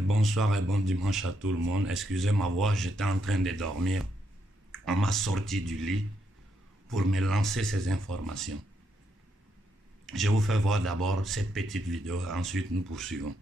Bonsoir et bon dimanche à tout le monde. Excusez ma voix, j'étais en train de dormir. On m'a sorti du lit pour me lancer ces informations. Je vous fais voir d'abord cette petite vidéo, ensuite nous poursuivons.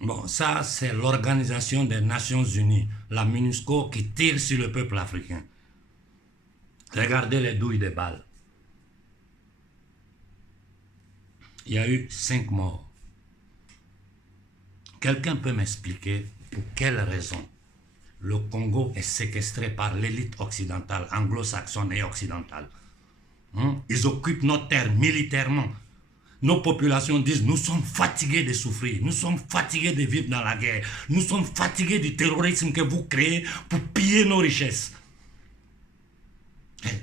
Bon, ça c'est l'Organisation des Nations Unies, la MINUSCO, qui tire sur le peuple africain. Regardez les douilles de balles. Il y a eu 5 morts. Quelqu'un peut m'expliquer pour quelle raison le Congo est séquestré par l'élite occidentale, anglo-saxonne et occidentale? Ils occupent notre terre militairement. Nos populations disent: nous sommes fatigués de souffrir, nous sommes fatigués de vivre dans la guerre, nous sommes fatigués du terrorisme que vous créez pour piller nos richesses.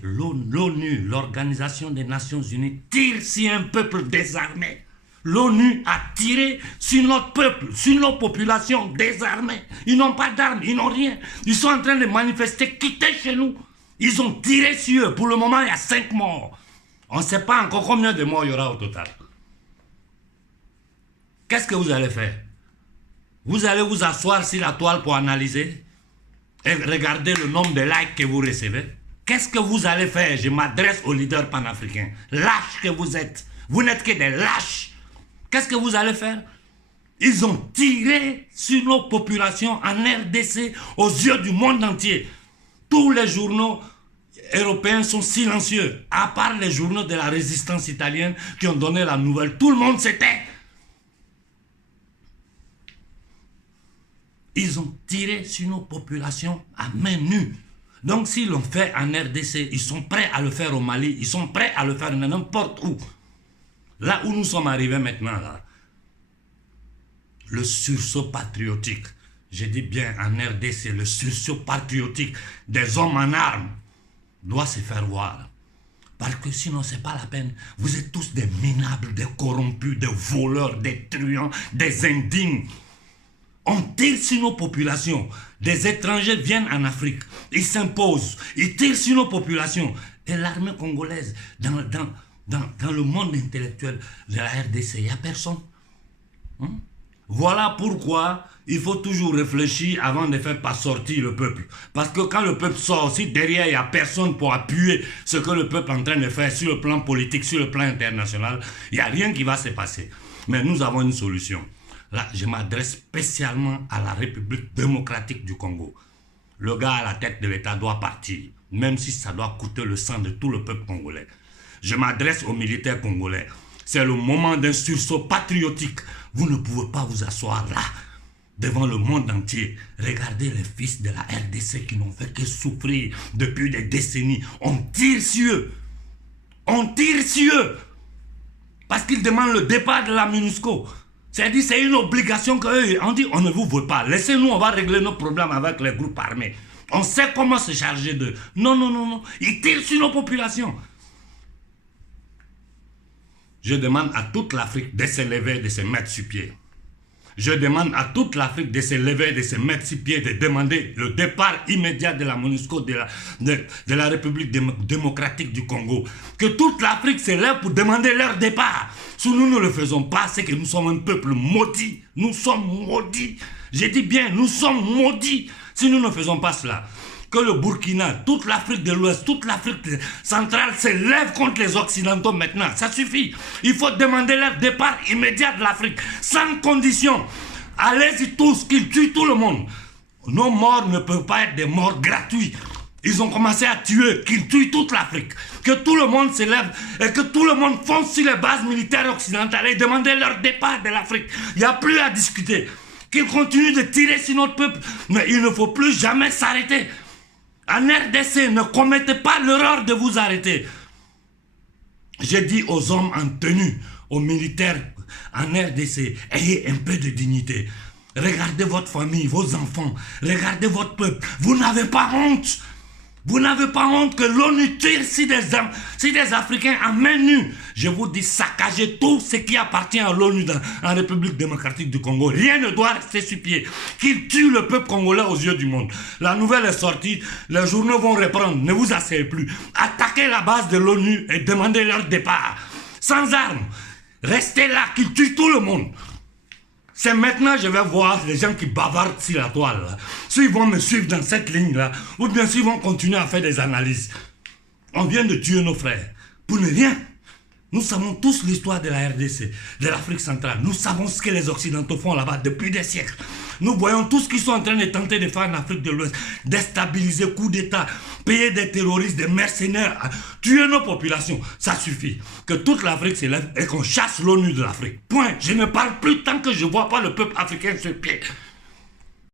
L'ONU, l'Organisation des Nations Unies, tire sur un peuple désarmé. L'ONU a tiré sur notre peuple, sur nos populations désarmées. Ils n'ont pas d'armes, ils n'ont rien. Ils sont en train de manifester, quitter chez nous. Ils ont tiré sur eux. Pour le moment, il y a 5 morts. On ne sait pas encore combien de morts il y aura au total. Qu'est-ce que vous allez faire? Vous allez vous asseoir sur la toile pour analyser et regarder le nombre de likes que vous recevez? Qu'est-ce que vous allez faire? Je m'adresse aux leaders panafricains. Lâches que vous êtes. Vous n'êtes que des lâches. Qu'est-ce que vous allez faire? Ils ont tiré sur nos populations en RDC aux yeux du monde entier. Tous les journaux européens sont silencieux, à part les journaux de la résistance italienne qui ont donné la nouvelle. Tout le monde se tait. Ils ont tiré sur nos populations à main nue. Donc s'ils l'ont fait en RDC, ils sont prêts à le faire au Mali, ils sont prêts à le faire n'importe où. Là où nous sommes arrivés maintenant, là, le sursaut patriotique, je dis bien en RDC, le sursaut patriotique des hommes en armes doit se faire voir. Parce que sinon, ce n'est pas la peine. Vous êtes tous des minables, des corrompus, des voleurs, des truands, des indignes. On tire sur nos populations. Des étrangers viennent en Afrique. Ils s'imposent. Ils tirent sur nos populations. Et l'armée congolaise, dans le monde intellectuel de la RDC, il n'y a personne. Voilà pourquoi il faut toujours réfléchir avant de faire pas sortir le peuple. Parce que quand le peuple sort, si derrière il n'y a personne pour appuyer ce que le peuple est en train de faire sur le plan politique, sur le plan international, il n'y a rien qui va se passer. Mais nous avons une solution. Là, je m'adresse spécialement à la République démocratique du Congo. Le gars à la tête de l'État doit partir, même si ça doit coûter le sang de tout le peuple congolais. Je m'adresse aux militaires congolais. C'est le moment d'un sursaut patriotique. Vous ne pouvez pas vous asseoir là, devant le monde entier. Regardez les fils de la RDC qui n'ont fait que souffrir depuis des décennies. On tire sur eux. On tire sur eux. Parce qu'ils demandent le départ de la MINUSCO. C'est-à-dire c'est une obligation qu'eux, on dit on ne vous veut pas. Laissez-nous, on va régler nos problèmes avec les groupes armés. On sait comment se charger d'eux. Non, non, non, non. Ils tirent sur nos populations. Je demande à toute l'Afrique de se lever, de se mettre sur pied. Je demande à toute l'Afrique de se lever, de se mettre sur pied, de demander le départ immédiat de la MONUSCO, de la République démocratique du Congo. Que toute l'Afrique se lève pour demander leur départ. Si nous ne le faisons pas, c'est que nous sommes un peuple maudit. Nous sommes maudits. Je dis bien, nous sommes maudits si nous ne faisons pas cela. Que le Burkina, toute l'Afrique de l'Ouest, toute l'Afrique centrale se lève contre les Occidentaux maintenant. Ça suffit. Il faut demander leur départ immédiat de l'Afrique, sans condition. Allez-y tous, qu'ils tuent tout le monde. Nos morts ne peuvent pas être des morts gratuits. Ils ont commencé à tuer, qu'ils tuent toute l'Afrique. Que tout le monde s'élève et que tout le monde fonce sur les bases militaires occidentales et demander leur départ de l'Afrique. Il n'y a plus à discuter. Qu'ils continuent de tirer sur notre peuple. Mais il ne faut plus jamais s'arrêter. En RDC, ne commettez pas l'erreur de vous arrêter. J'ai dit aux hommes en tenue, aux militaires en RDC, ayez un peu de dignité. Regardez votre famille, vos enfants. Regardez votre peuple. Vous n'avez pas honte. Vous n'avez pas honte que l'ONU tire si des Africains en main nue. Je vous dis, saccagez tout ce qui appartient à l'ONU en République démocratique du Congo. Rien ne doit rester sur pied. Qu'ils tuent le peuple congolais aux yeux du monde. La nouvelle est sortie, les journaux vont reprendre. Ne vous asseyez plus. Attaquez la base de l'ONU et demandez leur départ. Sans armes. Restez là, qu'ils tuent tout le monde. C'est maintenant que je vais voir les gens qui bavardent sur la toile. S'ils vont me suivre dans cette ligne-là, ou bien s'ils vont continuer à faire des analyses. On vient de tuer nos frères. Pour ne rien. Nous savons tous l'histoire de la RDC, de l'Afrique centrale. Nous savons ce que les Occidentaux font là-bas depuis des siècles. Nous voyons tout ce qu'ils sont en train de tenter de faire en Afrique de l'Ouest. Déstabiliser, coup d'État, payer des terroristes, des mercenaires, tuer nos populations. Ça suffit. Que toute l'Afrique s'élève et qu'on chasse l'ONU de l'Afrique. Point. Je ne parle plus tant que je ne vois pas le peuple africain sur pied.